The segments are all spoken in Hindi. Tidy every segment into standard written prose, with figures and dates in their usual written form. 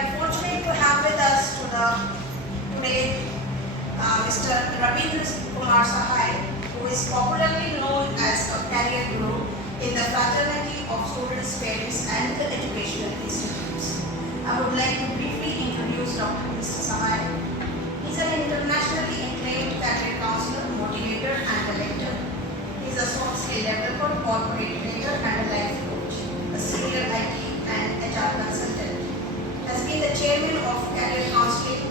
are fortunate to have with us today Mr. Ravindra Kumar Sahai, who is popularly known as a career guru in the fraternity of students, parents, and the educational institutes. I would like to briefly introduce Dr. Mr. Sahai. He is an internationally acclaimed career counselor, motivator, and a lecturer. He is a soft skill developer, corporate trainer, and a life coach, a senior IT and HR consultant. Has been the chairman of Career Counseling,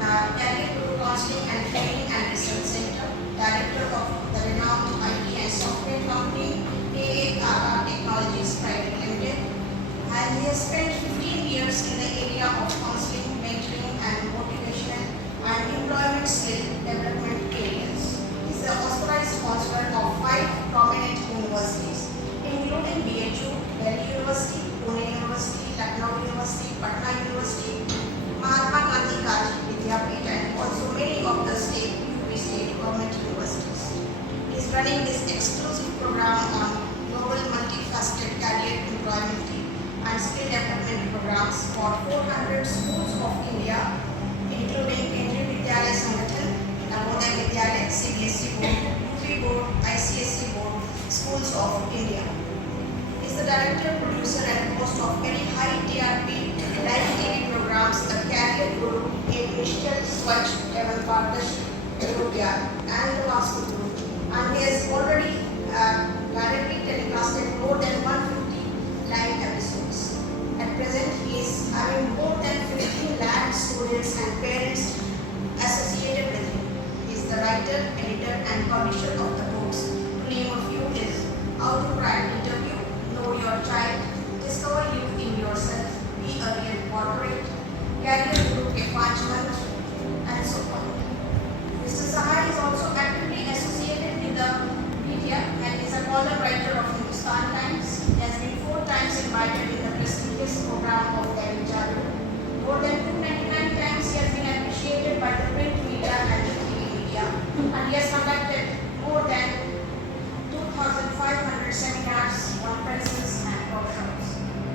Career Guru Counseling and Training and Research Center, director of the renowned IT and software company AARR Technologies Private Limited, and he has spent 15 years in the area of counseling, mentoring, and motivational and employment skill development areas. He is the authorized sponsor of 5 prominent universities, including BHU, Delhi University, Pune University, Lucknow University, Patna University, Mahatma Gandhi Kaji Vidyapeeth, and also many of the state government universities. He is running this exclusive program on global multifaceted career employment and skill development programs for 400 schools of India, including Kendriya Vidyalaya Sangathan, Navodaya Vidyalaya, CBSE Board, UP Board, ICSE Board, Schools of India. He is the director, producer, and host of very high TRP live TV programs, The Career Guru, Initial Swatch, Evan Pardash, and the Vasco Group. And he has already directly telecasted more than 150 live episodes. At present, he is having more than 15 lakh students and parents associated with him. He is the writer, editor, and publisher of the books. To name a few is How to Crack Interview, Know Your Child, Discover You in Yourself, Be a Real Corporate, Career Guru के 5 मंत्र, and so on. Mr. Sahai is also actively associated with the media and is a column writer of Hindustan Times. He has been 4 times invited in the prestigious program of Daily Jagrut. More than 299 times he has been appreciated by the print media and the TV media, and he has conducted more than 2,500 seminars, conferences, and workshops.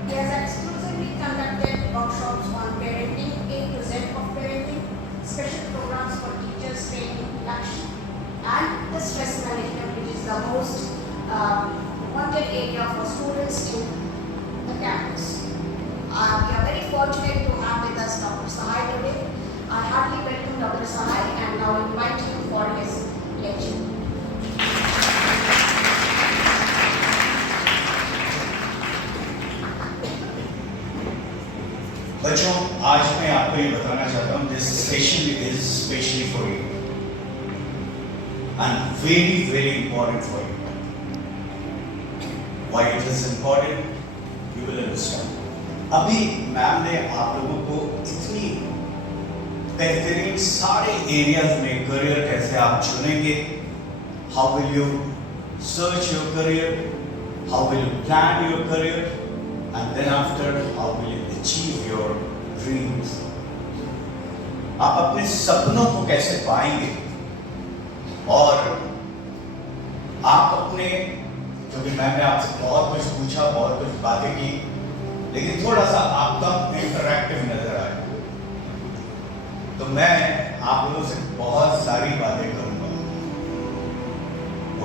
He has exclusively conducted workshops on parenting, A to Z of parenting, special programs for teachers training, Lakshya, and the stress management, which is the most wanted area for students in the campus. We are very fortunate to have with us Dr. Sahai today. I heartily welcome Dr. Sahai and now invite him for his lecture. बच्चों, आज मैं आपको ये बताना चाहता हूँ this session is specially for you and very very important for you. Why it is important you will understand. अभी मैम ने आप लोगों को इतनी बेहतरीन सारे एरियाज में करियर कैसे आप चुनेंगे, how will you search your career, how will you plan your career, and then after how will you achieve your dreams. आप अपने सपनों को कैसे पाएंगे और आप अपने, क्योंकि मैंने आपसे बहुत कुछ पूछा, बहुत कुछ बातें की, लेकिन थोड़ा सा आपका इंटरैक्टिव नजर आया, तो मैं आप लोगों से बहुत सारी बातें करूंगा,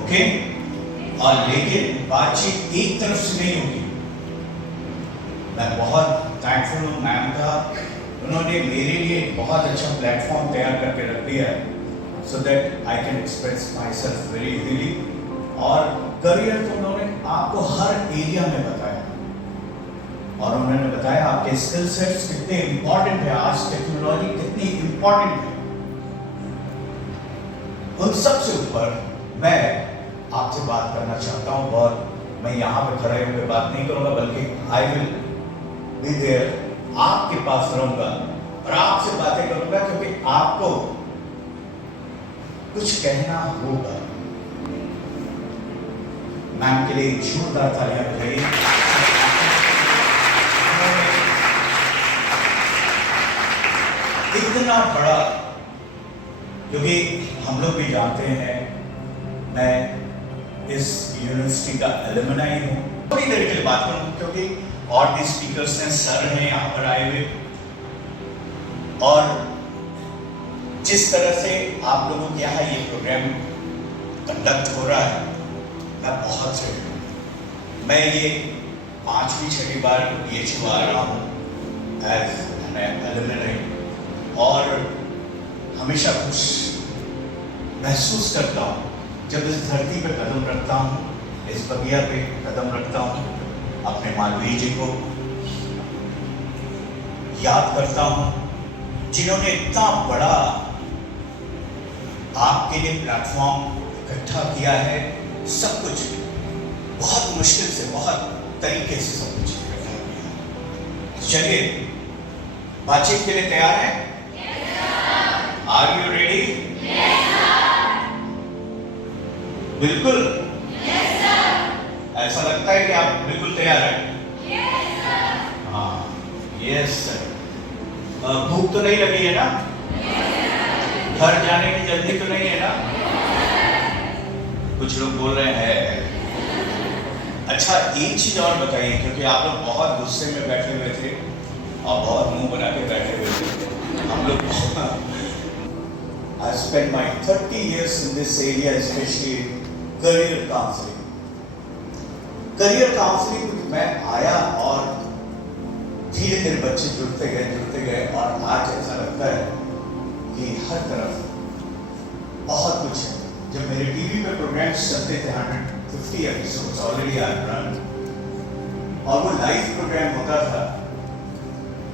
ओके? और लेकिन बातचीत एक तरफ से नहीं होगी. मैं बहुत थैंकफुल हूँ मैम का, उन्होंने मेरे लिए बहुत अच्छा प्लेटफॉर्म तैयार करके रख दिया है so that I can express my self very easily. और करियर तो उन्होंने आपको हर एरिया में बताया और उन्होंने बताया आपके स्किल सेट्स कितने इंपॉर्टेंट है, आज टेक्नोलॉजी कितनी इंपॉर्टेंट है. उन सबसे ऊपर मैं आपसे बात करना चाहता हूँ और मैं यहाँ पे खड़े होकर बात नहीं करूँगा, बल्कि आई विल बी देयर, आपके पास रहूंगा और आपसे बातें करूंगा, क्योंकि आपको कुछ कहना होगा. मैम के लिए जोरदार तालियां बजाइए. इतना बड़ा, क्योंकि हम लोग भी जानते हैं मैं इस यूनिवर्सिटी का एलुमनाई हूं. थोड़ी देर के लिए बात करूं क्योंकि और भी स्पीकर्स हैं, सर हैं यहाँ पर आए हुए, और जिस तरह से आप लोगों के यहाँ ये प्रोग्राम कंडक्ट हो रहा है, मैं बहुत से मैं ये 5वीं 6वीं बार BHU आ रहा हूँ एज एन एलुमनी और हमेशा खुश महसूस करता हूँ जब इस धरती पे कदम रखता हूँ, इस बगिया पे कदम रखता हूँ, अपने मालवीय जी को याद करता हूँ जिन्होंने इतना बड़ा आपके लिए प्लेटफॉर्म इकट्ठा किया है। सब कुछ बहुत मुश्किल से, बहुत तरीके से सब कुछ इकट्ठा किया। चलिए, बातचीत के लिए तैयार हैं? Are you ready? बिल्कुल? ऐसा लगता है कि आप बिल्कुल तैयार हैं? हाँ, यस सर। भूख तो नहीं लगी है ना? घर जाने की जल्दी तो नहीं है ना? कुछ लोग बोल रहे हैं। अच्छा, एक चीज और बताइए, क्योंकि आप लोग बहुत गुस्से में बैठे हुए थे और बहुत मुंह बना के बैठे हुए थे। हम लोग I spent my 30 years in this area, especially career counseling. Career counseling में मैं आया और धीरे धीरे बच्चे जुड़ते गए और आज ऐसा लगता है कि हर तरफ बहुत कुछ है। जब मेरे टीवी पे प्रोग्राम्स चलते थे 150 एपिसोड्स ऑलरेडी आई रन, और वो लाइव प्रोग्राम होता था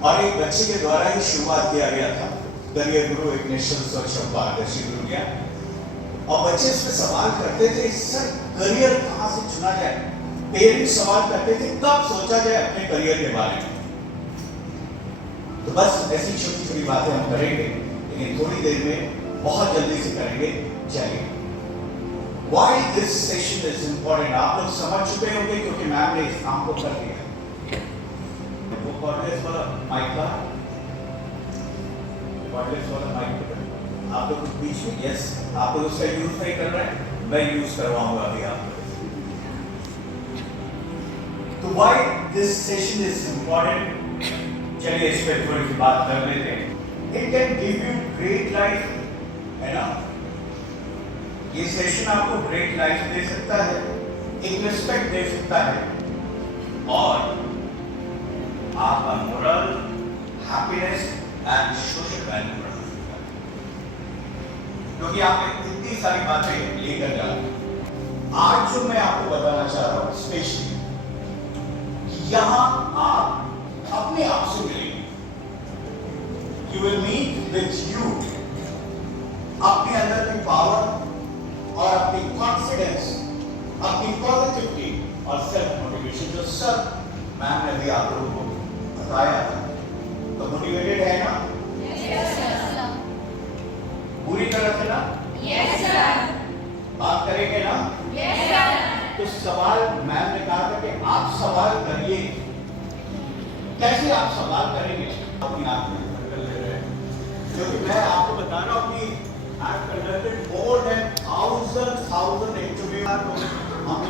और एक बच्चे के द्वारा ही शुरुआत किया गया था। करियर गुरु एक नेशनल स्वच्छ पारदर्शी गुरु गया और बच्चे इसमें सवाल करते थे, सर करियर कहाँ से चुना जाए? पेरेंट्स सवाल करते थे, कब सोचा जाए अपने करियर के बारे में? तो बस ऐसी छोटी छोटी बातें हम करेंगे, लेकिन थोड़ी देर में बहुत जल्दी से करेंगे। चलिए, Why this session is important? आप लोग समझ चुके होंगे क्योंकि मैम ने इस काम को कर दिया। वो कॉर्डलेस वाला माइक था, कॉर्डलेस वाला माइक आप लोग बीच में, यस, आप लोग उसका यूज नहीं कर रहे हैं, मैं यूज करवाऊंगा अभी आप लोग। तो why this session is important? चलिए इस पर थोड़ी सी बात कर लेते हैं। It can give you great life, है ना? ये सेशन आपको ग्रेट लाइफ दे सकता है, एक रिस्पेक्ट दे सकता है और आपका moral, happiness and social value बढ़ा सकता है, क्योंकि आप इतनी सारी बातें लेकर जा रहे हैं। आज जो मैं आपको बताना चाह रहा हूँ स्पेशली, यहां आप अपने आप से मिलेंगे। You will meet with you, अपने अंदर की पावर और अपनी कॉन्फिडेंस, अपनी पॉजिटिविटी और सेल्फ मोटिवेशन, जो सब मैम ने भी आप लोगों को बताया था, तो मोटिवेटेड है ना? Yes sir. पूरी तरह से ना? Yes sir. बात करेंगे ना? Yes sir. तो सवाल मैम ने कहा था कि आप सवाल करिए। कैसे आप सवाल करेंगे? अपनी आंख में कर ले रहे हैं, क्योंकि मैं आपको बता रहा हूँ कि I've conducted more than thousand interviews। हम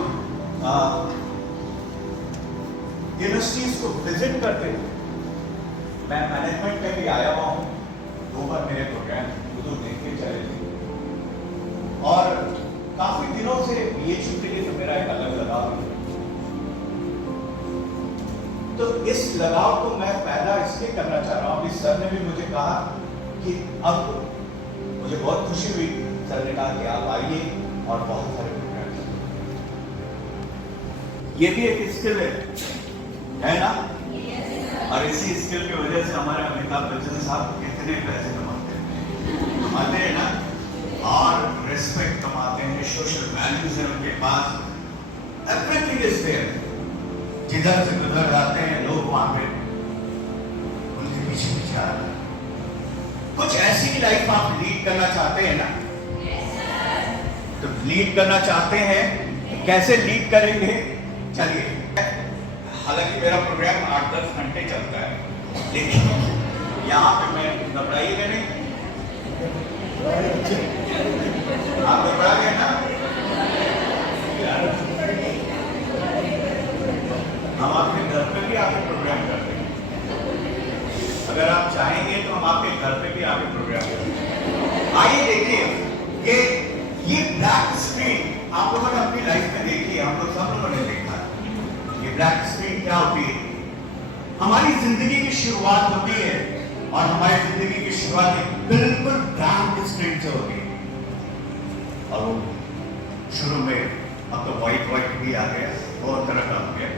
यूनिवर्सिटीज को विजिट करते थे। मैं मैनेजमेंट में भी आया हुआ हूँ, 2 बार मेरे प्रोग्राम उधर देख के चले थे और काफी दिनों से BHU के लिए तो मेरा एक अलग लगाव है। तो इस लगाव को मैं पैदा इसलिए करना चाह रहा हूँ। अभी सर ने भी मुझे कहा कि अब मुझे बहुत खुशी हुई, सर ने कहा कि आप आइए और बहुत सारे प्रोग्राम। ये भी एक स्किल है ना? और इसी स्किल की वजह से हमारे अमिताभ बच्चन साहब कितने पैसे कमाते हैं ना, और रिस्पेक्ट कमाते हैं, सोशल वैल्यूज है उनके पास, एवरीथिंग इज देयर। जिधर से उधर जाते हैं लोग, वहां पे उनके पीछे पीछे आ रहे हैं। कुछ ऐसी लाइफ आप लीड करना चाहते हैं ना? तो लीड करना चाहते हैं, कैसे लीड करेंगे? चलिए, हालांकि मेरा प्रोग्राम 8-10 घंटे चलता है, लेकिन यहाँ पे मैं घबराइएगा नहीं, आप घबरा गए ना? हम आपके घर पे भी आके प्रोग्राम करते हैं। अगर आप चाहेंगे तो हम आपके घर पे भी आके प्रोग्राम करेंगे। आइए देखिए कि ये ब्लैक स्क्रीन आप लोगों ने अपनी लाइफ में देखी है, हम लोग सब लोगों ने देखा है। ये ब्लैक स्क्रीन क्या होती है? हमारी जिंदगी की शुरुआत होती है और हमारी जिंदगी की शुरुआत बिल्कुल ब्लैक स्क्रीन से होती है। और वो शुरू में अब तो व्हाइट भी आ गया, बहुत तरह का हो गया,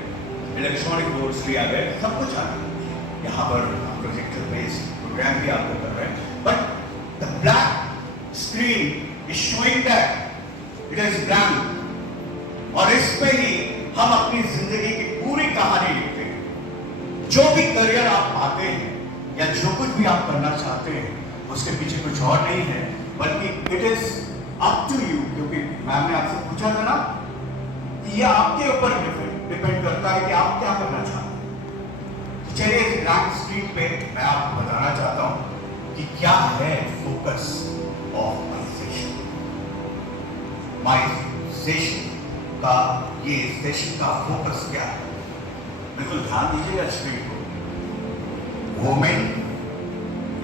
इलेक्ट्रॉनिक बोर्ड्स भी आ गए, सब कुछ आ गया। यहाँ पर प्रोजेक्टर बेस्ड प्रोग्राम भी आपको कर रहे हैं, but the black screen is showing that it is blank, और इस पे ही हम अपनी जिंदगी की पूरी कहानी लिखते हैं। जो भी करियर आप पाते हैं या जो कुछ भी आप करना चाहते हैं, उसके पीछे कुछ और नहीं है, बल्कि it is up to you. क्योंकि मैम ने आपसे पूछा था ना, ये आपके ऊपर डिपेंड करता है कि आप क्या करना चाहते हैं। चलिए इस ब्लैंक स्क्रीन पे मैं आपको बताना चाहता हूं कि क्या है focus of my session. My session का ये सेशन का फोकस क्या है? बिल्कुल ध्यान दीजिएगा स्क्रीन को। Women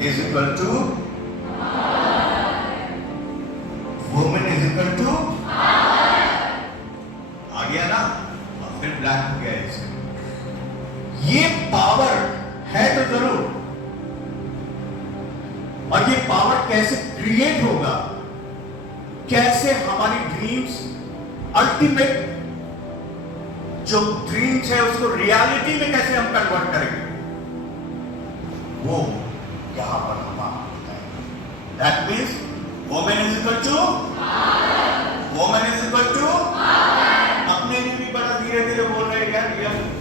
is equal to, women is equal to आ गया ना, और फिर ब्लैक हो गया इसमें। ये पावर है तो जरूर, और ये पावर कैसे क्रिएट होगा, कैसे हमारी ड्रीम्स, अल्टीमेट जो ड्रीम्स है उसको रियलिटी में कैसे हम कन्वर्ट करेंगे, वो यहां पर हम बताएंगे। That means women is equal to, women is equal to, अपने लिए भी बड़ा धीरे धीरे बोल रहे हैं यार,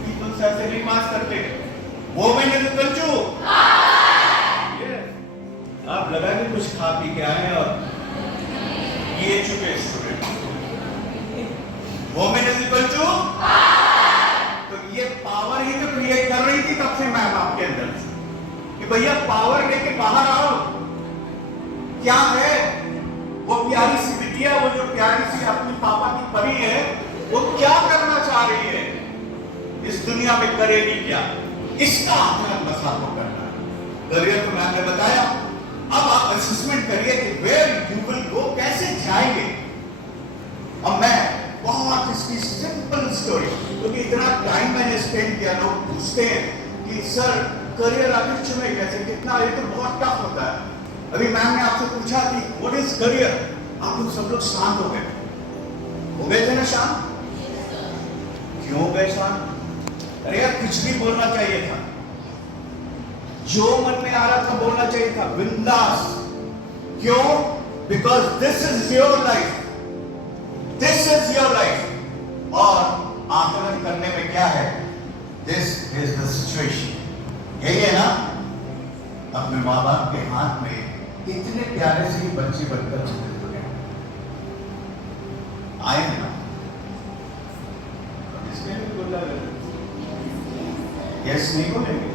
पीपल से ऐसे नहीं पास करते। वुमेन इज इक्वल टू, आप लगा के कुछ खा पी के आए और ये चुके student. Women is equal to, तो ये पावर ही तो क्रिएट कर रही थी तब से मैम आपके अंदर कि भैया पावर लेके बाहर आओ। क्या है वो प्यारी सी बिटिया, वो जो प्यारी सी अपनी पापा की परी है, वो क्या करना चाह रही है इस दुनिया में, करेगी क्या, इसका आपने मसला को करना है। करियर तो मैंने बताया, अब आप असेसमेंट करिए कि वेयर यू विल गो, कैसे जाएंगे। और मैं बहुत इसकी सिंपल स्टोरी, क्योंकि इतना टाइम मैंने स्पेंड किया, लोग पूछते हैं कि सर करियर आखिर चुने कैसे, कितना, ये तो बहुत टफ होता है। अभी मैम ने आपसे पूछा कि व्हाट इज करियर, आप लोग सब लोग शांत हो गए थे ना शांत? क्यों हो गए शांत? अरे यार कुछ भी बोलना चाहिए था, जो मन में आ रहा था बोलना चाहिए था, बिंदास। क्यों? Because this is your life, this is your life. और आकलन करने में क्या है, दिस इज द सिचुएशन। यही है ना, अपने माँ बाप के हाथ में इतने प्यारे से ही बच्चे बनकर चले आए हैं ना, इसमें भी बोला यस नहीं बोलेंगे,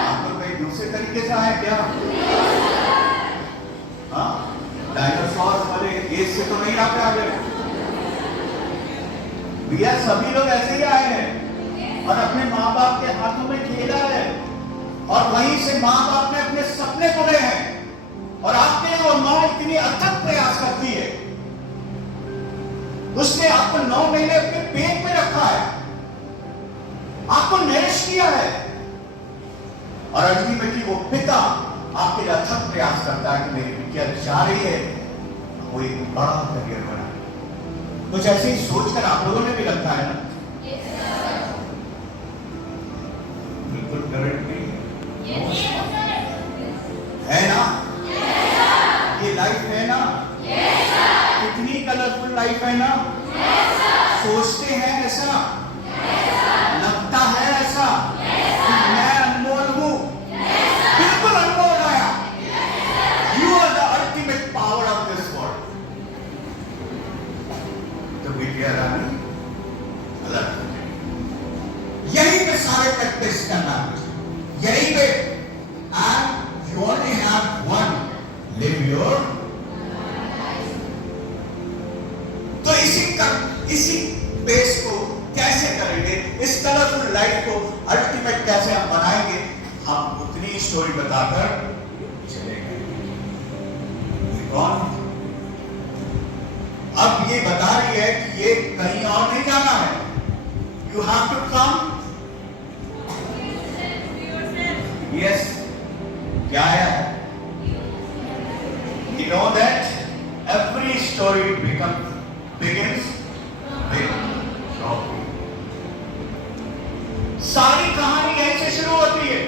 आप लोग कहीं दूसरे तरीके से आए क्या? हाँ, डायनासोर वाले एज से तो नहीं आते आगे भैया, सभी लोग ऐसे ही आए हैं और अपने माँ बाप के हाथों में खेला है, और वहीं से माँ बाप ने अपने सपने बुने हैं, और आपके लिए वो माँ इतनी अथक प्रयास करती है, उसने आपको 9 महीने अपने पेट में रखा है, आपको नरिश किया है, और अल्टीमेटली वो पिता आपके लिए अथक प्रयास करता है कि मेरी बिटिया जा रही है वो एक बड़ा करियर बना। कुछ ऐसे ही सोचकर आप लोगों ने भी रखा है ना? बिल्कुल करेक्ट नहीं है ना? ये लाइफ है ना? कितनी कलरफुल लाइफ है ना? सोचते हैं ऐसा, लगता है ऐसा कि मैं अनमोल हूं, बिल्कुल अनमोल आया। You are the ultimate power of this world. तो बिटिया रानी स्टोरी बताकर चले गए। ये कौन? अब ये बता रही है कि ये कहीं और नहीं जाना है। You have to come. Yes. क्या है? You know that every story begins with Rocky. सारी कहानी यहीं से शुरू होती है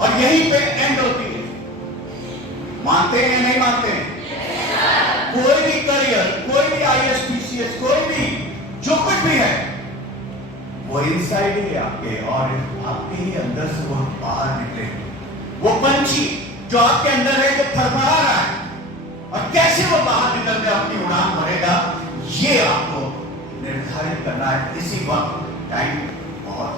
और यहीं पे एंड होती है। मानते हैं या नहीं मानते हैं? कोई भी करियर, कोई भी ISPCS, कोई भी जो कुछ भी है वो इनसाइड ही है आपके, और आपके ही अंदर से वो बाहर निकले। वो पंछी जो आपके अंदर है, जो फड़फड़ा रहा है, और कैसे वो बाहर निकल के अपनी उड़ान भरेगा, ये आपको निर्धारित करना है इसी वक्त। टाइम बहुत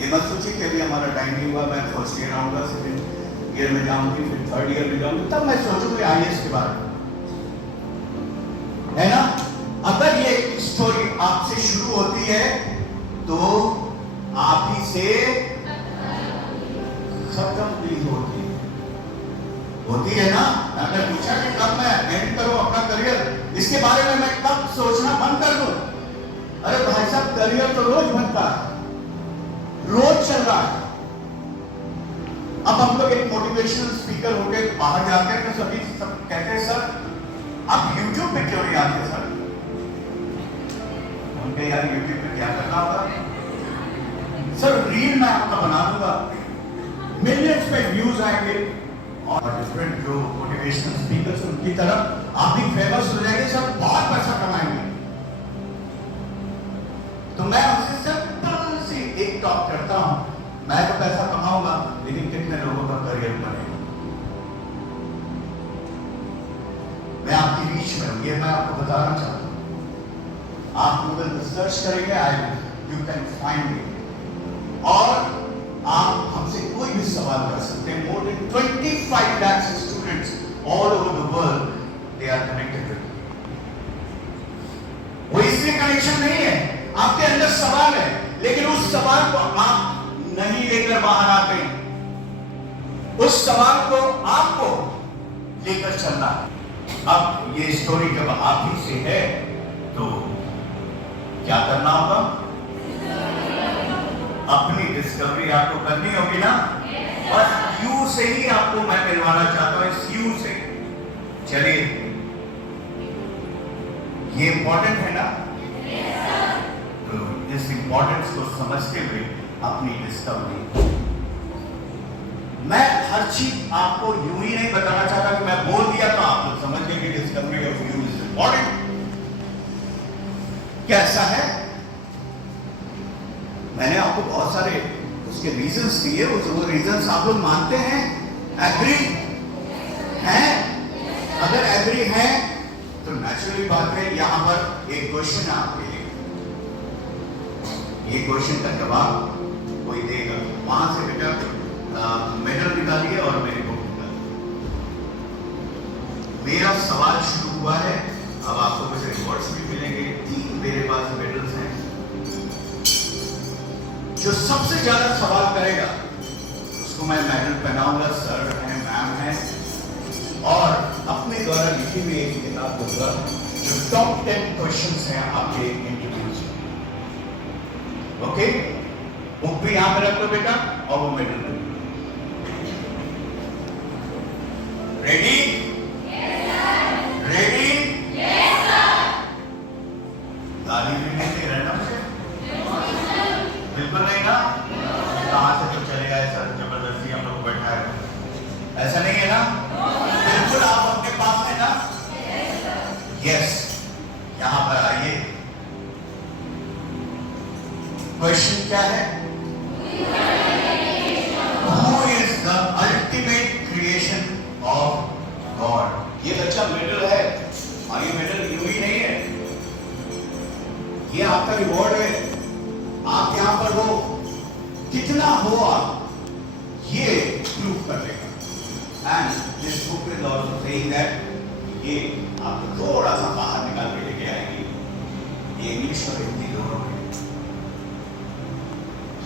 ये मत सोचिए कि अभी हमारा टाइम नहीं हुआ, मैं फर्स्ट ईयर आऊंगा, सेकेंड ईयर में जाऊंगी, फिर थर्ड ईयर में जाऊंगी, तब मैं सोचूंगी IAS के बारे में, है ना। अगर ये स्टोरी आपसे शुरू होती है तो आप ही से खत्म भी होती है ना। अगर पूछा कि कब मैं एंड करूं अपना करियर, इसके बारे में मैं कब सोचना बंद कर दूं? अरे भाई साहब, करियर तो रोज बनता है, रोज चल रहा है। अब हम लोग एक मोटिवेशनल स्पीकर होके बाहर जाते हैं तो सभी सब कहते हैं सर आप YouTube पे क्यों नहीं आते सर? उनके यार YouTube पे क्या करना होगा सर? रील मैं आपका बना दूंगा, मिलियंस पे व्यूज आएंगे, और डिफरेंट जो मोटिवेशनल स्पीकर्स उनकी तरफ आप भी फेमस हो जाएंगे सर, बहुत पैसा कमाएंगे। तो मैं उनसे सिंपल सी एक टॉक करता हूं, मैं तो पैसा कमाऊंगा लेकिन कितने लोगों का करियर बनेगा? मैं आपकी रीच में हूं, ये मैं आपको बताना चाहता हूं। आप गूगल में सर्च करेंगे, यू कैन फाइंड इट, और आप हमसे कोई भी सवाल कर सकते हैं। More than 25 lakh students all over the world they are connected with. वो इसलिए कनेक्शन नहीं है, आपके अंदर सवाल है, लेकिन उस सवाल को आप नहीं लेकर बाहर आते हैं, उस सवाल को आपको लेकर चलना है। अब ये स्टोरी जब आप ही से है तो क्या करना होगा? अपनी डिस्कवरी आपको करनी होगी ना। और यू से ही आपको मैं मिलवाना चाहता हूं, इस यू से। चलिए, ये इंपॉर्टेंट है ना, तो इस इंपॉर्टेंस को समझते हुए अपनी डिस्कवरी, मैं हर चीज आपको यूं ही नहीं बताना चाहता कि मैं बोल दिया तो आप लोग समझ गए कि discovery of you is important. कैसा है? मैंने आपको बहुत सारे उसके रीजंस दिए, वो रीजंस आप लोग मानते हैं, एग्री हैं? अगर एग्री हैं तो नेचुरली बात है, यहां पर एक क्वेश्चन है आपके लिए, ये क्वेश्चन का जवाब कोई देगा। वहां से बेटा मेडल निकालिए और मेरी बुक निकालिए। मेरा सवाल शुरू हुआ है, अब आपको कुछ रिवॉर्ड्स भी मिलेंगे। 3 मेरे पास मेडल्स हैं। जो सबसे ज्यादा सवाल करेगा उसको मैं मेडल पहनाऊंगा, सर हैं, मैम हैं, और अपने द्वारा लिखी हुई एक किताब दूंगा जो टॉप 10 क्वेश्चंस हैं आपके इंटरव्यूज। ओके, बुक भी यहां पे रख लो बेटा, और वो मेडल रख लो। रेडी? रेडी? गाली भी नहीं दे रहे ना मुझे? बिल्कुल नहीं ना? कहां से तो चले गए सर, जबरदस्ती हम लोग बैठा है, ऐसा नहीं है ना? बिल्कुल आप अपने पास है ना? यस, यहां पर आइए। क्वेश्चन क्या है? Who is the ultimate creation of God? ये बच्चा मेडल है, और ये मेडल यूं ही नहीं है, ये आपका रिवॉर्ड है। आप यहां पर हो, कितना हो आप, ये प्रूव कर देगा। And this book is also saying that ये आपको थोड़ा सा बाहर निकाल के लेके आएगी। ये इंग्लिश और हिंदी दोनों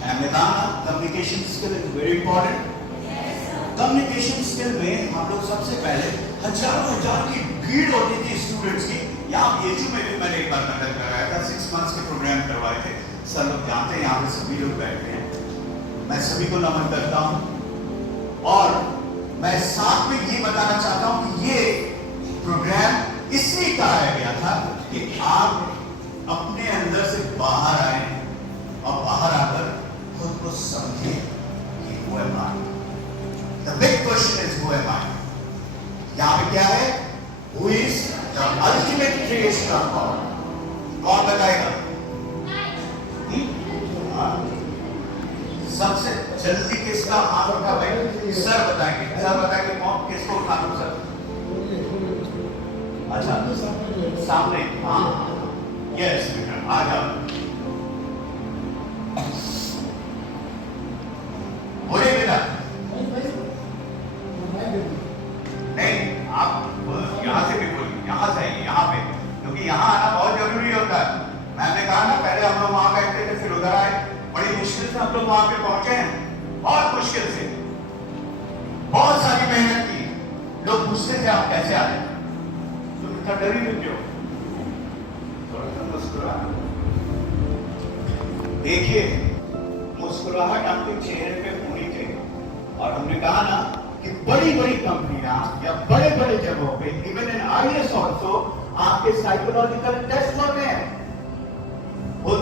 मैंने कहा ना communication skill is very important. Communication skill में हम लोग सबसे पहले हजार की भीड़ होती थी स्टूडेंट्स की। यहाँ बीएचयू में भी मैंने एक बार नाटक कराया था, 6 मंथ्स के प्रोग्राम करवाए थे। सर लोग जानते हैं, यहाँ पे सभी लोग बैठे हैं, मैं सभी को नमन करता हूँ। और मैं साथ में ये बताना चाहता हूँ कि ये प्रोग्राम इसलिए कराया गया था कि आप अपने अंदर से बाहर आए और बाहर आकर खुद को समझे कि who am I? The big question is who am I? यहाँ पे क्या है? Who is the ultimate creation of God? कौन बताएगा? सबसे जल्दी किसका हाथ उठा भाई? सर बताएंगे, सर बताएंगे कौन किसको उठा दो सर? अच्छा सामने, हाँ यस बेटा आ जाओ। बोलिए बेटा। नहीं आप यहाँ से भी बोलिए, यहाँ से आइए, यहाँ पे, क्योंकि यहाँ आना बहुत जरूरी होता है। मैंने कहा ना पहले हम लोग वहां बैठते थे, फिर उधर आए, बड़ी मुश्किल से हम लोग वहां पे पहुंचे हैं, बहुत मुश्किल से, बहुत सारी मेहनत की। लोग पूछते थे आप कैसे आ रहे, तुम इतना डरी नहीं क्यों? थोड़ा सा मुस्कुरा। देखिए मुस्कुराहट आपके चेहरे पे होनी चाहिए। और हमने कहा ना कि बड़ी बड़ी कंपनियां या बड़े बड़े जगहों पे, इवन इन आईएएस ऑल्सो, आपके साइकोलॉजिकल टेस्ट होते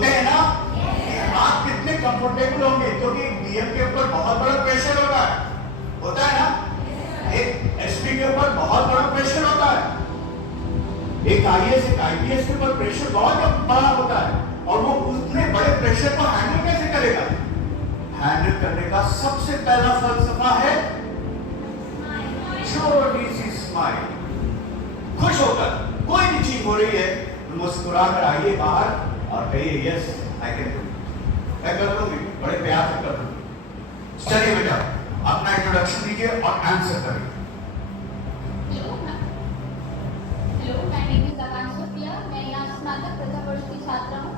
हैं ना कि आप कितने कंफर्टेबल होंगे, क्योंकि बीएम के ऊपर बहुत बड़ा प्रेशर होता है ना, एक एसपी के ऊपर बहुत बड़ा प्रेशर होता है, एक आईएएस एक आईपीएस के ऊपर प्रेशर बहुत बड़ा होता है। और वो उतने बड़े प्रेशर को हैंडल कैसे करेगा? हैंडल करने का सबसे पहला फलसफा है छोटी सी स्माइल। खुश होकर कोई भी चीज हो रही है, मुस्कुरा कर आइए बाहर और कहिए यस आई कैन डू, मैं कर लूंगी, बड़े प्यार से कर लूंगी। चलिए बेटा अपना इंट्रोडक्शन दीजिए और आंसर करिए। हेलो, माय नेम इज आकांक्षा प्रिया, मैं यहाँ स्नातक प्रथम वर्ष की छात्रा हूँ।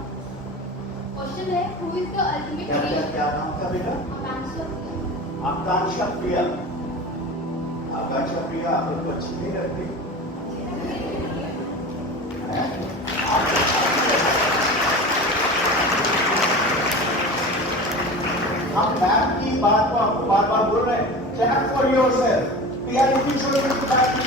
क्वेश्चन है, who is the ultimate creator? क्या नाम था बेटा? आकांक्षा प्रिया। आकांक्षा प्रिया। आकांक्षा प्रिया आप लोग को अच्छी नहीं लगती? हम मैम की बात को आपको बार बार बोल रहे हैं, channel for yourself, we are looking for you to back to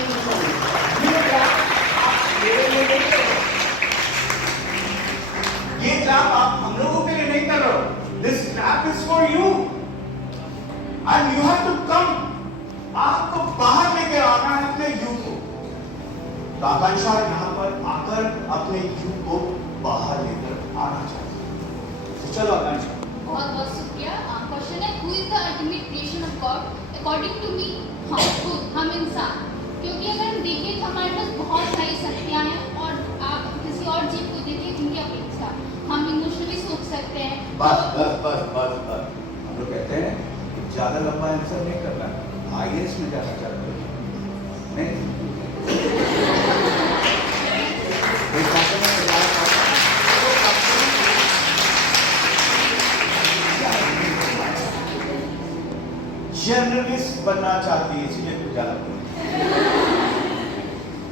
ये क्लैप आप हम लोगों के लिए नहीं कर रहे हो, this clap is for you and you have to come. आपको बाहर लेके आना है अपने यू को। तो आकांक्षा यहाँ पर आकर अपने यू को बाहर लेकर आना चाहिए। तो चलो आकांक्षा। बहुत बहुत शुक्रिया। क्वेश्चन है, who is the ultimate creation of God? According to me हम इंसान, क्योंकि अगर हम देखें तो हमारे पास बहुत सारी शक्तियाँ हैं और आप किसी और जीव को देखें उनकी अपेक्षा हम इमोशनली सोच सकते हैं। बस बस बस बस बस हम लोग कहते हैं कि ज्यादा लंबा आंसर नहीं करना, आईएएस में जाना चाहते हो नहीं? जर्नलिस्ट बनना चाहती है, इसलिए तो ज्यादा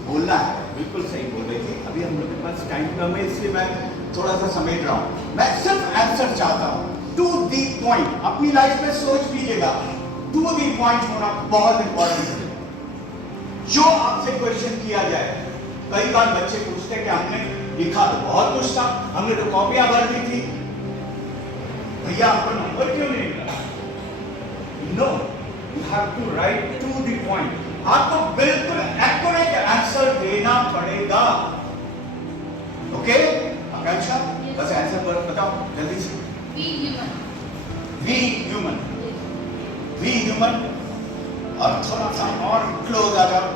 बोलना है। बिल्कुल सही बोल रही थी। अभी हम लोग के पास टाइम कम है, इसलिए मैं थोड़ा सा समेट रहा हूं। मैं सिर्फ आंसर चाहता हूं, टू दी पॉइंट। अपनी लाइफ में सोच लीजिएगा, टू दी पॉइंट होना बहुत इंपॉर्टेंट है। जो आपसे क्वेश्चन किया जाए, कई बार बच्चे पूछते कि हमने लिखा तो बहुत कुछ था, हमने तो कॉपियां भर दी थी, भैया आपको नंबर क्यों नहीं मिला? No, you have to write to the point. आपको बिल्कुल एक्यूरेट आंसर देना पड़ेगा। ओके आकांक्षा, बस आंसर बताओ जल्दी से। We human. We human, we human. और थोड़ा सा और क्लोज आ जाओ।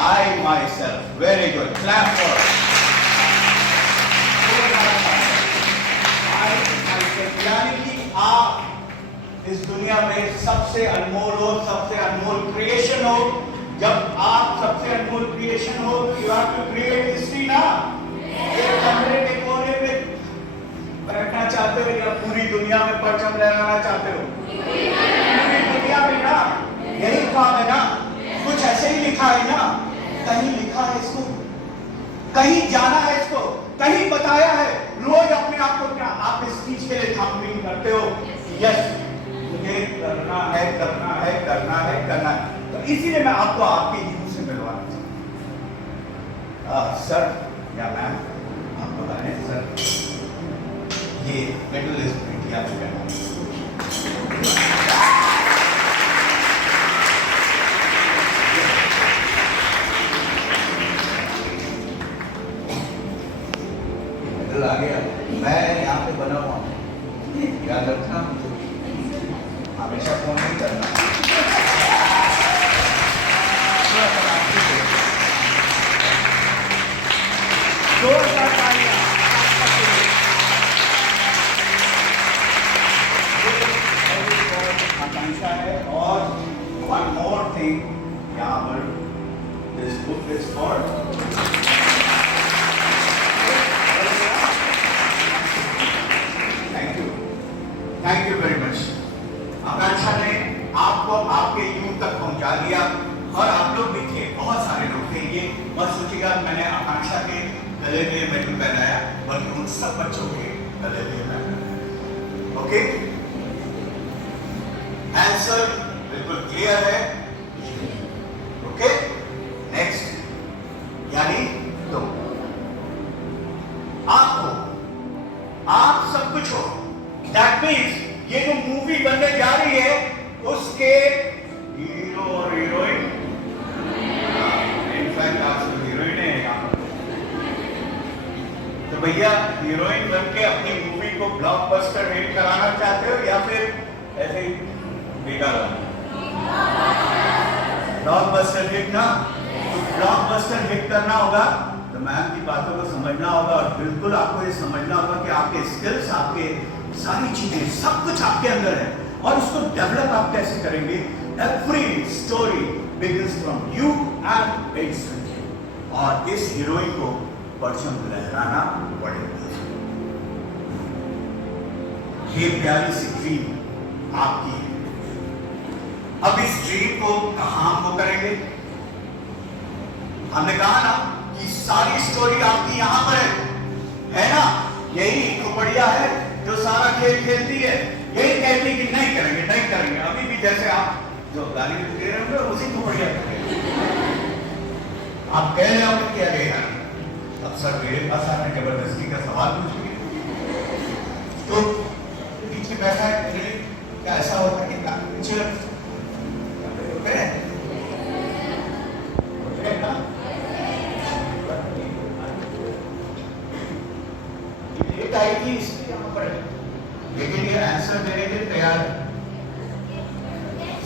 I myself. Very good. Clap for it. I myself. यानी कि आप इस दुनिया में सबसे अनमोल हो, सबसे अनमोल क्रिएशन हो, जब आप सबसे अनमोल क्रिएशन हो तो you have to create history ना। एक कमरे के कोने पे बैठना चाहते हो या पूरी दुनिया में परचम लहराना चाहते हो? पूरी दुनिया में ना, यही काम है ना। कुछ ऐसे ही लिखा है ना, कहीं लिखा है इसको, कहीं जाना है इसको, कहीं बताया है। रोज अपने आप को क्या आप इस चीज के लिए थम्पिंग करते हो? यस, मुझे करना है करना है करना है करना है। तो इसीलिए मैं आपको आपके यूथ से मिलवाना चाहता हूँ। सर या मैम, आप बताएं सर, ये मिडिल ईस्ट में क्या कहना है? आ गया, मैं यहाँ पे बना हुआ हूँ, याद रखना, हमेशा फोन नहीं करना। आकांक्षा है। और वन मोर थिंग, यहाँ पर this book is for thank you very much. Akanksha ने आपको आपके यूथ तक पहुंचा दिया और आप लोग भी थे, बहुत सारे लोग थे। ये मत सोचिएगा मैंने आकांक्षा के गले में मेडल पहनाया, बल्कि उन सब बच्चों के गले में पहनाया। ओके, आंसर बिल्कुल क्लियर है। ओके, नेक्स्ट, यानी तुम, आप हो, आप सब कुछ हो। That means ये जो मूवी बनने जा रही है उसके हीरो और हीरोइन, इनफैक्ट आप सब हीरोइन है यहाँ पर। तो भैया हीरोइन बन के अपनी मूवी को ब्लॉकबस्टर हिट कराना चाहते हो या फिर ऐसे ही बेकार? ब्लॉकबस्टर हिट ना, तो ब्लॉकबस्टर हिट करना होगा तो मैम की बातों को समझना होगा और बिल्कुल आपको ये समझना होगा कि आपके स्किल्स, आपके सारी चीजें, सब कुछ आपके अंदर है और उसको डेवलप आप कैसे करेंगे। Every story begins from you and it's with you. और इस हीरोइन को परचम लहराना पड़ेगा। ये प्यारी सी ड्रीम आपकी है। अब इस ड्रीम को कहां हम वो करेंगे? हमने कहा ना कि सारी स्टोरी आपकी यहां पर है ना। यही तो बढ़िया है जो सारा खेल खेलती है, यही कहती कि नहीं करेंगे नहीं करेंगे। अभी भी जैसे आप जो गाली दे रहे हो उसी को बढ़िया आप कह रहे हो कि अरे यार अब सर मेरे पास आने जबरदस्ती का सवाल पूछेंगे तो पीछे बैठा है, क्या ऐसा होता है कि पीछे होते हैं ना? आई थी इसलिए यहाँ पर, लेकिन ये आंसर देने के लिए तैयार है,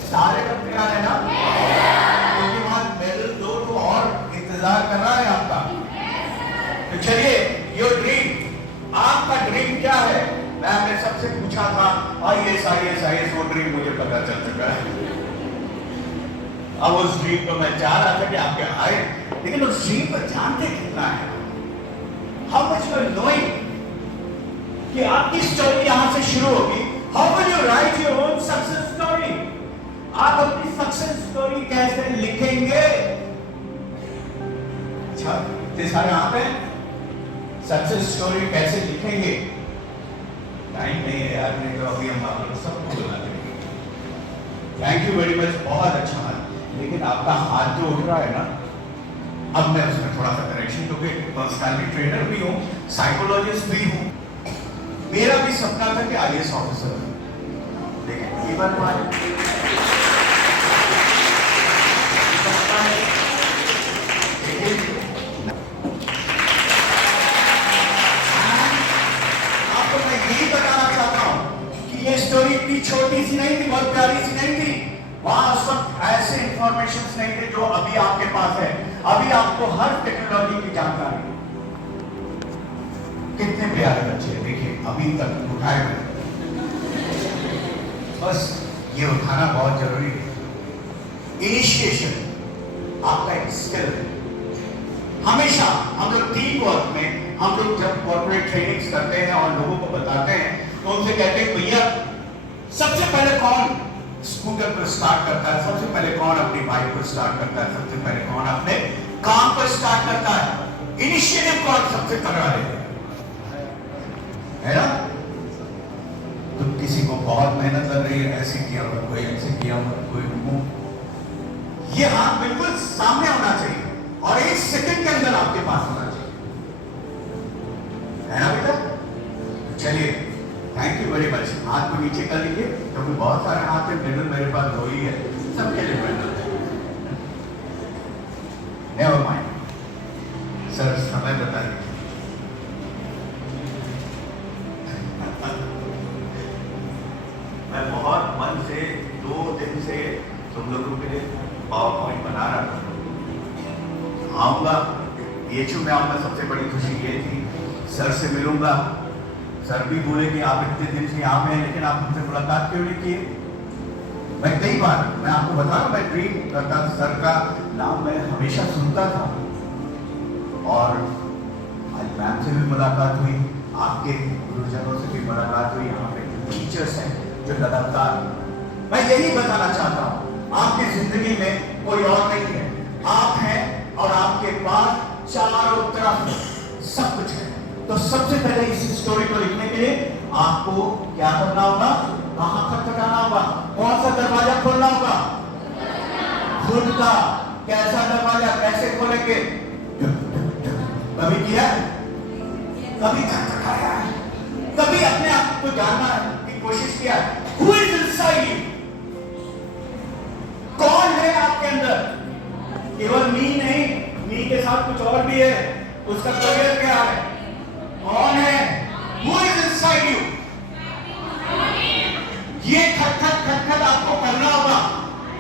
सारे लोग तैयार है ना? क्योंकि वहां मेडल दो तो और इंतजार कर रहा है आपका। तो चलिए, योर ड्रीम, आपका ड्रीम क्या है? मैंने सबसे पूछा था आईएएस वो ड्रीम मुझे पता चल चुका है। अब उस ड्रीम को मैं चाह रहा था कि आपके आए, लेकिन उस ड्रीम पर जानते कितना है? How much you are knowing कि आपकी स्टोरी यहां से शुरू होगी। How will you write your own success story? आप अपनी सक्सेस स्टोरी कैसे लिखेंगे? अच्छा, इतने सारे आप हैं, सक्सेस स्टोरी कैसे लिखेंगे? टाइम नहीं है यार, नहीं तो अभी हम आप लोग सबको बुला देंगे। थैंक यू वेरी मच, बहुत अच्छा है। लेकिन आपका हाथ जो उठ रहा है ना, अब मैं उसमें थोड़ा सा करेक्शन, क्योंकि पर्सनालिटी ट्रेनर भी हूँ, साइकोलॉजिस्ट भी हूँ। मेरा भी सपना था कि आईएएस ऑफिसर, लेकिन ये बात आपको मैं यही बताना चाहता हूं कि ये स्टोरी इतनी छोटी सी नहीं थी, बहुत प्यारी सी नहीं थी। वहां उस वक्त ऐसे इंफॉर्मेशन नहीं थे जो अभी आपके पास है। अभी आपको हर टेक्नोलॉजी की जानकारी। कितने प्यारे बच्चे देखिए अभी तक उठाए हुए, बस ये उठाना बहुत जरूरी है। इनिशिएशन, आपका एक स्किल है। हमेशा हम लोग टीम वर्क में, हम लोग जब कॉर्पोरेट ट्रेनिंग्स करते हैं और लोगों को बताते हैं तो उनसे कहते हैं भैया सबसे पहले कौन स्कूटर को स्टार्ट करता है, सबसे पहले कौन अपनी बाइक को स्टार्ट करता है, सबसे पहले कौन अपने काम को स्टार्ट करता है, इनिशिएटिव कौन सबसे तगड़ा लेता है ना। तो किसी को बहुत मेहनत लग रही है, ऐसे किया हुआ कोई, ऐसे किया हुआ कोई, ये हाथ बिल्कुल सामने होना चाहिए और 1 सेकंड के अंदर आपके पास होना चाहिए, है ना बेटा। चलिए, थैंक यू वेरी मच। हाथ को नीचे कर लीजिए क्योंकि बहुत सारे हाथ के टेबल मेरे पास दो ही है, सबके लिए बना। नेवर माइंड सर, समय बता दीजिए। मैं बहुत मन से 2 दिन से तुम लोगों के लिए पावर पॉइंट बना रहा था। आऊंगा बीएचयू में आऊंगा, सबसे बड़ी खुशी ये थी सर से मिलूंगा। सर भी बोले कि आप इतने दिन से यहाँ में हैं लेकिन आप हमसे मुलाकात क्यों नहीं किए। मैं कई बार, मैं आपको बता रहा हूँ, मैं ड्रीम करता था, सर का नाम मैं हमेशा सुनता था और आज मैम से भी मुलाकात हुई, आपके गुरुजनों से भी मुलाकात हुई, यहाँ पे टीचर्स हैं जो लगातार, मैं यही बताना चाहता हूँ आपकी जिंदगी में कोई और नहीं है, आप हैं और आपके पास चारों तरफ सब कुछ है। तो सबसे पहले इस स्टोरी को लिखने के लिए आपको क्या करना होगा, कहां खटखटाना होगा, कौन सा दरवाजा खोलना होगा, खुद का। कैसा दरवाजा, कैसे खोलेंगे, कभी किया, कभी खटखटाया है, कभी अपने आप को जानना की कोशिश किया। Who is inside you? कौन है आपके अंदर? केवल मी नहीं, मी के साथ कुछ और भी है, उसका करियर क्या है, कौन है? Who is inside you? ये खटखट आपको करना होगा।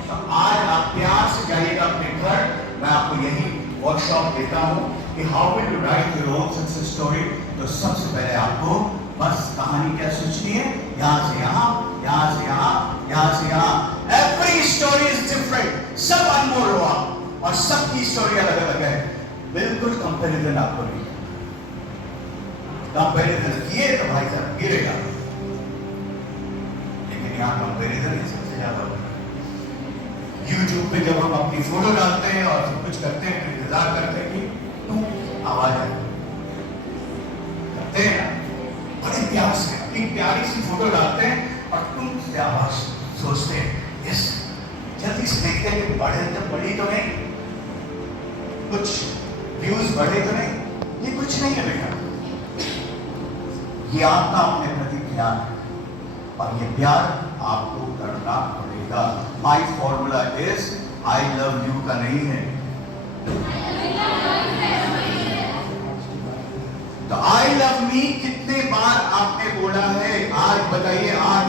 तो आज आप प्यार से जाइएगा अपने घर, मैं आपको यही वर्कशॉप देता हूं कि how will you write your own success story. तो सबसे पहले आपको बस कहानी क्या सोचनी है, यहां से यहां, यहां से यहां, यहां से यहां। एवरी स्टोरी इज डिफरेंट, सब अनमोल हुआ और सबकी स्टोरी अलग अलग है। बिल्कुल कंपैरिजन आपको नहीं, कंपैरिजन किए तो भाई साहब गिरेगा, लेकिन यहाँ कंपैरिजन सबसे ज्यादा होता है। YouTube पे जब हम अपनी फोटो डालते हैं और सब कुछ करते हैं तो इंतजार करते हैं कि तुम आवाज आए, करते हैं ना, बड़े प्यार से अपनी प्यारी सी फोटो डालते हैं और तुम से आवाज सोचते हैं, यस, जल्दी से देखते हैं कि बढ़े तो बढ़ी तो नहीं, कुछ व्यूज बढ़े तो नहीं। ये कुछ नहीं है बेटा, ये आपका अपने प्रति प्यार है और ये प्यार आपको करना पड़ेगा। My formula is I love you का नहीं है, तो आई लव मी कितने बार आपने बोला है आज बताइए, आज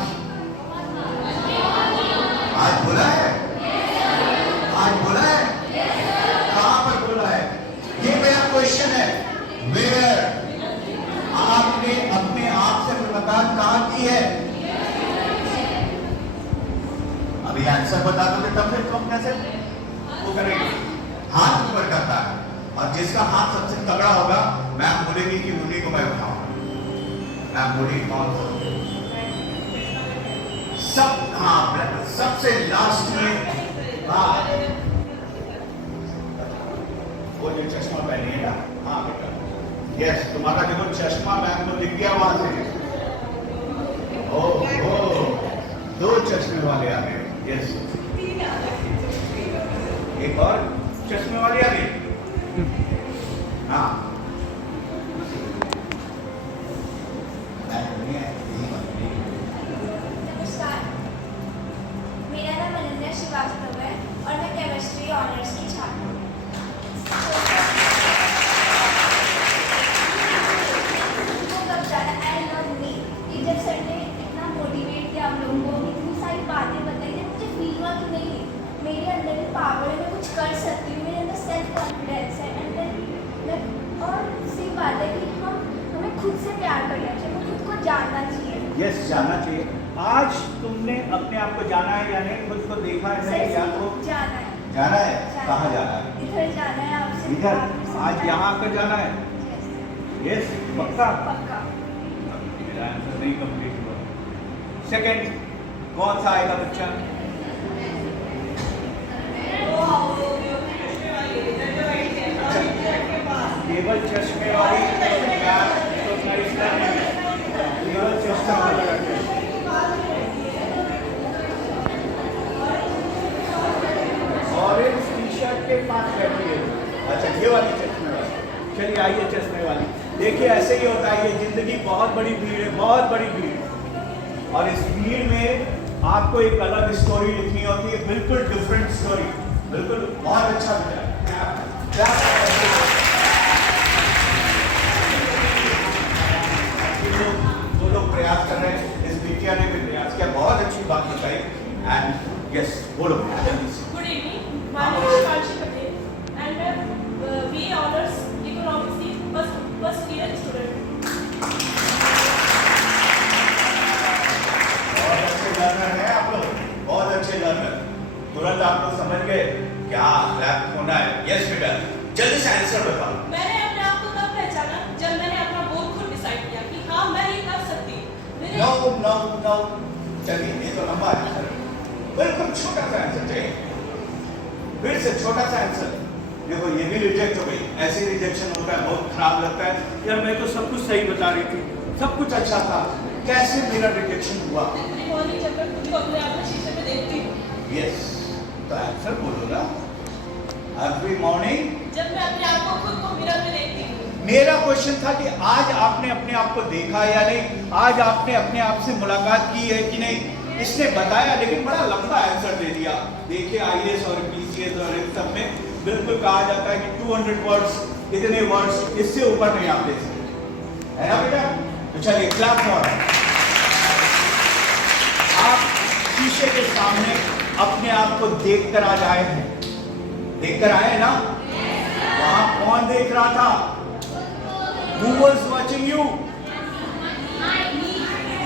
बोला है, आज बोला है, कहां पर बोला है, ये मेरा क्वेश्चन है। वेयर आपने अपने आप से मुलाकात कहां की है? अभी आंसर बता दोगे तब फिर तुम कैसे वो करेंगे। हाथ ऊपर करता है और जिसका हाथ सबसे तगड़ा होगा, मैम बोलेगी कि उन्हीं को मैं उठाऊंगा, मैम बोलेगी कौन सब, हाँ सबसे लास्ट में, हाँ वो जो चश्मा पहनी है ना, हाँ बेटा, यस, तुम्हारा देखो चश्मा मैम को दिख गया वहां से, ओ 2 चश्मे वाले आ गए, यस, एक और चश्मे वाले आ गए, हाँ, नमस्कार, मेरा नाम अनन्या श्रीवास्तव है और मैं केमिस्ट्री ऑनर्स की छात्र हूँ। कब जाना आई लव मी, कि जब सर ने इतना मोटिवेट किया हम लोगों को, इतनी सारी बातें बताई, जब मुझे फील हुआ कि नहीं, मेरे अंदर भी पावर है, मैं कुछ कर सकती हूँ, मेरे अंदर सेल्फ कॉन्फिडेंस है। एंड देन और दूसरी बात है कि हमें खुद से प्यार करना चाहिए, हमें खुद को जानना चाहिए। यस, जानना चाहिए। आज तुमने अपने आप को जाना है या नहीं, खुद को देखा है नहीं, या तो जाना है, जाना है? कहाँ जाना है? इधर जाना है आपसे। इधर? आपसे आज जाना यहाँ आकर जाना है? Yes, यस, पक्का? पक्का। मेरा आंसर नहीं कंप्लीट हुआ। सेकंड, कौन सा आएगा बच्चा? केवल चश्मे वाली केवल चश्मा वाला ऑरेंज टी शर्ट के पास बैठी है। अच्छा, ये वाली चश्मे वाली। चलिए आइए चश्मे वाली। देखिए ऐसे ही होता है, ये जिंदगी बहुत बड़ी भीड़ है, बहुत बड़ी भीड़। और इस भीड़ में आपको एक अलग स्टोरी लिखनी होती है, बिल्कुल डिफरेंट स्टोरी। बिल्कुल बहुत अच्छा लिखा है। जो लोग प्रयास कर रहे हैं, इस बिटिया ने भी प्रयास किया, बहुत अच्छी बात बताई। एंड यस, बोलो जल्दी से। Good evening. My name is Shivanshi Patel and I'm BA Honors Economics की first year student. बहुत अच्छे लर्नर हैं आप लोग, बहुत अच्छे लर्नर। तुरंत आप लोग समझ गए क्या रैप होना है। यस बेटा, जल्दी से आंसर बताओ। मैंने अपने आप को तब पहचाना जब मैंने अपना गोल खुद डिसाइड किया कि हाँ मैं ये कर सकती हूँ। नो नो नो, चलिए ये तो लंबा आंसर है, बिल्कुल छोटा सा आंसर चाहिए। फिर से छोटा सा आंसर। देखो ये भी रिजेक्ट हो गई। ऐसे रिजेक्शन होता है, बहुत खराब लगता है। यार मैं तो सब कुछ सही बता रही थी, सब कुछ अच्छा था, कैसे मेरा रिजेक्शन हुआ? पूरी मॉर्निंग जब मैं खुद को अपने आप में शीशे में देखती हूँ, यस, तो आंसर बोलो ना। एवरी मॉर्निंग जब मैं अपने आप को खुद को मिरर में देखती हूँ। मेरा क्वेश्चन था कि आज आपने अपने आप को देखा या नहीं, आज आपने अपने आप से मुलाकात की है कि नहीं। इसने बताया, लेकिन बड़ा लंबा आंसर दे दिया। देखिए आईएएस और पीसीएस और इन सब में बिल्कुल कहा जाता है कि 200 वर्ड्स, इतने वर्ड्स, इससे ऊपर नहीं आप दे सकते, है ना बेटा? तो चलिए क्लास फॉर। आप शीशे के सामने अपने आप को देख कर आज आए हैं, देख कर आए हैं ना? वहां कौन देख रहा था? Who was watching you?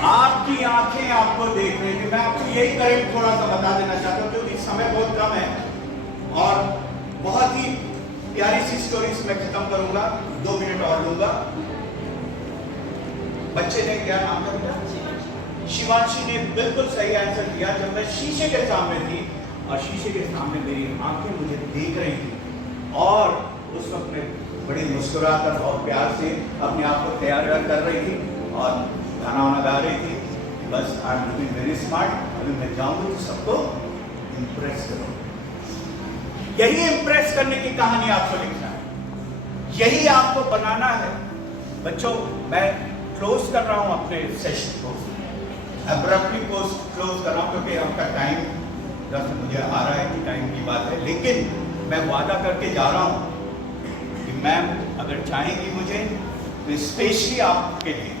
आपकी आंखें आपको देख रही थी। मैं आपको यही करेक्ट थोड़ा सा बता देना चाहता हूँ, क्योंकि समय बहुत कम है और बहुत ही प्यारी सी स्टोरी मैं खत्म करूंगा, 2 मिनट और लूंगा। बच्चे ने क्या नाम था बेटा? शिवांशी ने बिल्कुल सही आंसर दिया। जब मैं शीशे के सामने थी और शीशे के सामने मेरी आंखें मुझे देख रही थी और उस वक्त मैं बड़ी मुस्कुराकर बहुत प्यार से अपने आप को तैयार कर रही थी और गाना वाना गा रही थी। बस I am looking very smart. अभी मैं जाऊंगा तो सबको इम्प्रेस करूंगा। यही इम्प्रेस करने की कहानी आपको लिखना है, यही आपको बनाना है। बच्चों मैं क्लोज कर रहा हूं अपने सेशन को, अब्रप्टली क्लोज कर रहा हूं क्योंकि आपका टाइम जब मुझे आ रहा है कि टाइम की बात है। लेकिन मैं वादा करके जा रहा हूं कि मैम अगर चाहेंगी मुझे तो स्पेशली आपके लिए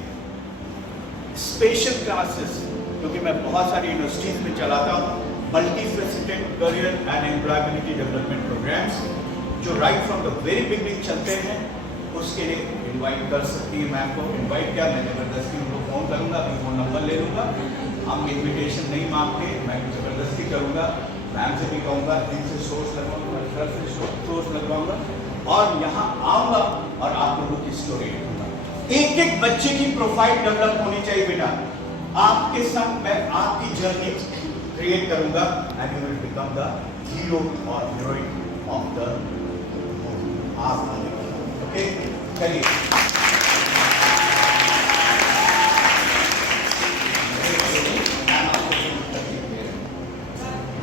स्पेशल क्लासेस, क्योंकि मैं बहुत सारी यूनिवर्सिटीज में चलाता हूँ, multifaceted career and employability development programmes जो right from the very beginning चलते हैं, उसके लिए इनवाइट कर सकती है मैम को। इनवाइट क्या, मैं ज़बरदस्ती उनको फ़ोन करूँगा, अभी फ़ोन नंबर ले लूँगा। हम इन्विटेशन नहीं मांगते, मैं ज़बरदस्ती करूँगा। मैम से भी कहूँगा, इनसे सोर्स लगवाऊँगा, सर से सोर्स लगवाऊँगा और यहाँ आऊँगा और आप लोगों की स्टोरी लिखूँगा। एक एक बच्चे की प्रोफाइल डेवलप होनी चाहिए बेटा। आपके संग मैं आपकी जर्नी क्रिएट करूंगा and you will become the hero और हीरोइन ऑफ द मूवी। आप ओके, चलिए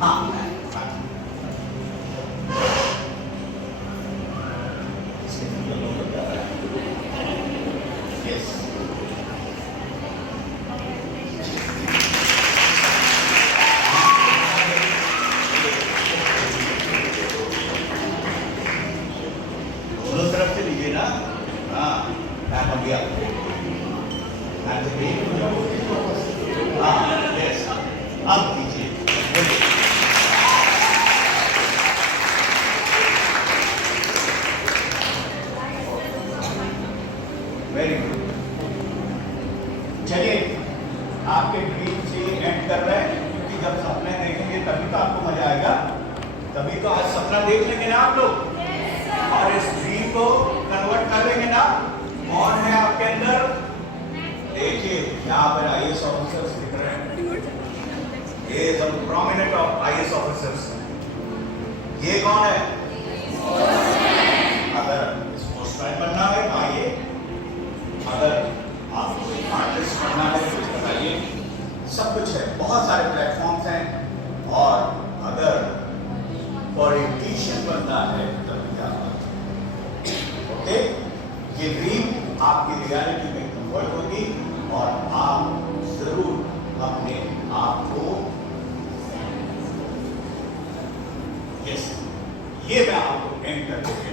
हाँ अब दीजिए। Very good. चलिए आपके ड्रीम से एंड कर रहे हैं, क्योंकि जब सपने देखेंगे तभी तो आपको मजा आएगा, तभी तो आज सपना देख लेंगे ना आप लोग, और इस ड्रीम को कन्वर्ट कर लेंगे ना। कौन है आपके अंदर? देखिए यहाँ पर आईएएस ऑफिसर्स दिख रहे हैं, ये सब प्रोमिनेंट आईएएस ऑफिसर्स हैं। ये कौन है? अगर स्पोर्ट्समैन बनना है आइए, अगर आपको आर्टिस्ट बनना है तो बताइए, सब कुछ है, बहुत सारे प्लेटफॉर्म्स हैं। और अगर पॉलिटिशियन बनना है तो क्या बात, ओके। ये ड्रीम आपकी रियलिटी में कन्वर्ट होगी और आप जरूर अपने आप को, यस, ये मैं आपको एंड कर देंगे।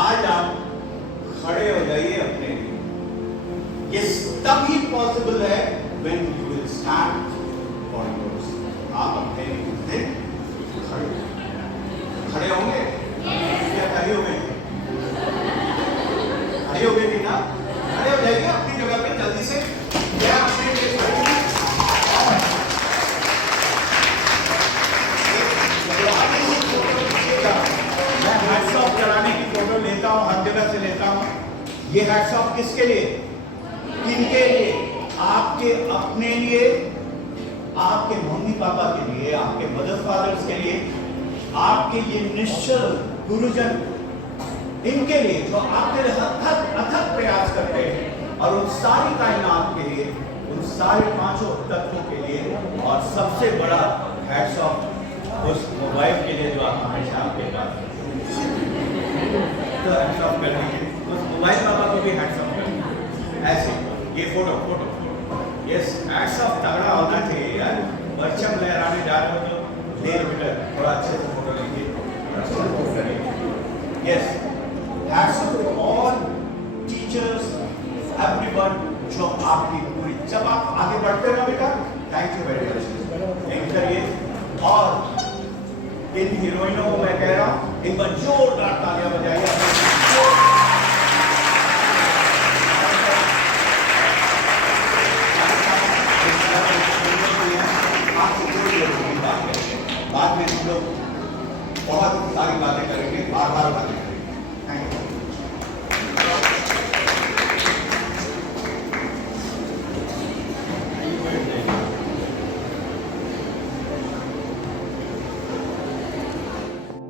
आज आप खड़े हो जाइए अपने लिए। ये तभी पॉसिबल है when you will stand on yours। आप अपने दिन खड़े होंगे या खड़े हो गए? खड़े हो गए थी ना? खड़े हो जाइए अपनी जगह पे जल्दी से। क्या अपने लिए खड़े हैं? मैं हैट्स ऑफ कराने की फोटो लेता हूँ, हर जगह से लेता हूँ। ये हैट्स ऑफ किसके लिए? किनके लिए? आपके अपने लिए, आपके मम्मी पापा के लिए, आपके मदर फादर्स के लिए, आपके ये निश्चल गुरुजन, इनके लिए जो आपके लिए अथक प्रयास करते हैं, और उन सारी कायनात के लिए, उन सारे पांचों तत्वों के लिए, और सबसे बड़ा हैट्स ऑफ उस मोबाइल के लिए जो आप हमेशा आपके पास, तो हैट्स ऑफ कर दीजिए उस मोबाइल पापा को भी हैट्स ऑफ कर दीजिए। ऐसे ये फोटो यस, हैट्स ऑफ तगड़ा होना चाहिए यार। परचम लहराने जा रहे हो तो ले बेटा, थोड़ा अच्छे से फोटो लीजिए, yes. Hats off to all teachers, everyone जो आपकी पूरी, जब आप आगे बढ़ते हो बेटा, thank you very much, thank करिए। और इन हीरोइनों को मैं कह रहा हूँ एक बार जोर